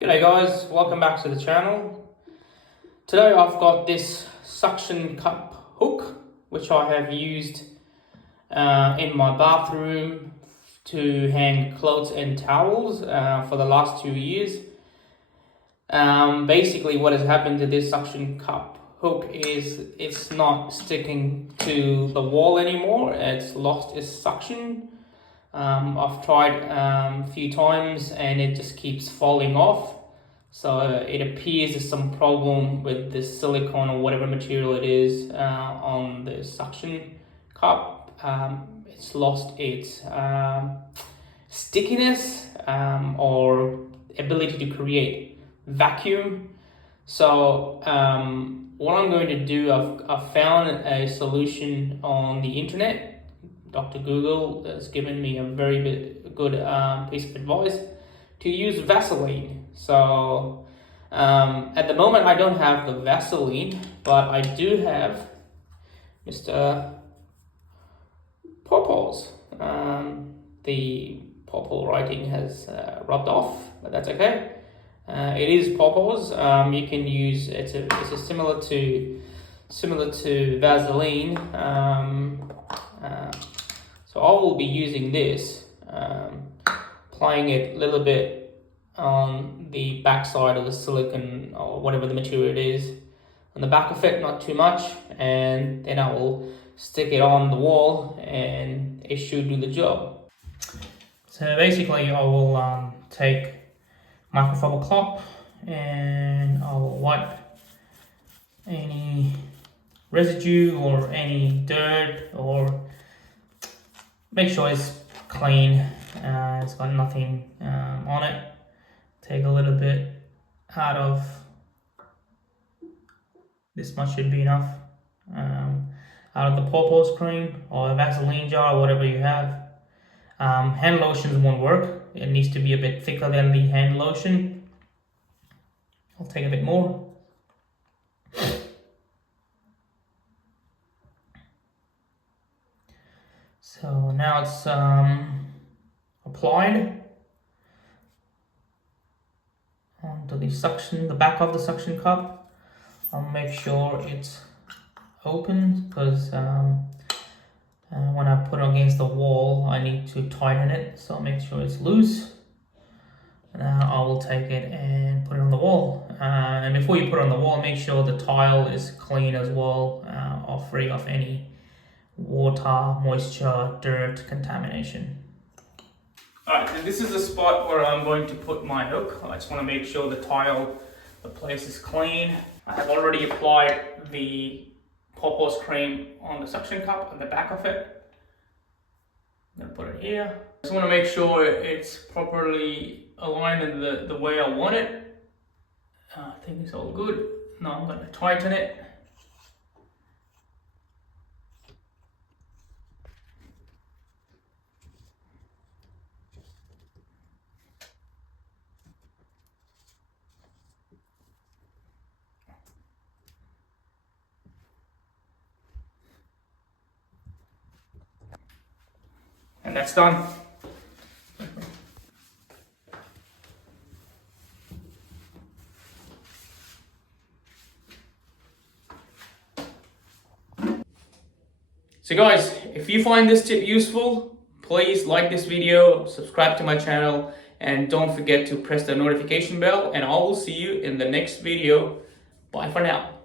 G'day guys, welcome back to the channel. Today I've got this suction cup hook which I have used in my bathroom to hang clothes and towels for the last 2 years. Basically what has happened to this suction cup hook is it's not sticking to the wall anymore. It's lost its suction. I've tried a few times and it just keeps falling off. So it appears there's some problem with the silicone or whatever material it is on the suction cup. It's lost its stickiness or ability to create vacuum. So what I'm going to do, I've found a solution on the internet. Dr. Google has given me a very good piece of advice to use Vaseline. So at the moment I don't have the Vaseline, but I do have Mr. Pawpaws. The purple writing has rubbed off, but that's okay. It is pawpaws. You can use it's similar to Vaseline. So I will be using this, applying it a little bit on the back side of the silicone or whatever the material it is, on the back of it, not too much, and then I will stick it on the wall and it should do the job. So basically I will take microfiber cloth and I will wipe any residue or any dirt, or make sure it's clean, it's got nothing on it. Take a little bit out of, this much should be enough, out of the pawpaws cream or a Vaseline jar or whatever you have. Hand lotions won't work, it needs to be a bit thicker than the hand lotion. I'll take a bit more. So now it's applied onto the back of the suction cup. I'll make sure it's open because when I put it against the wall, I need to tighten it. So I'll make sure it's loose. Now I will take it and put it on the wall. And before you put it on the wall, make sure the tile is clean as well, or free of any water, moisture, dirt, contamination. Alright, and this is the spot where I'm going to put my hook. I just want to make sure the place is clean. I have already applied the pawpaws cream on the suction cup on the back of it. I'm going to put it here. Just want to make sure it's properly aligned in the way I want it. I think it's all good. Now I'm going to tighten it. And that's done. So guys, if you find this tip useful, please like this video, subscribe to my channel, and don't forget to press the notification bell, and I will see you in the next video. Bye for now.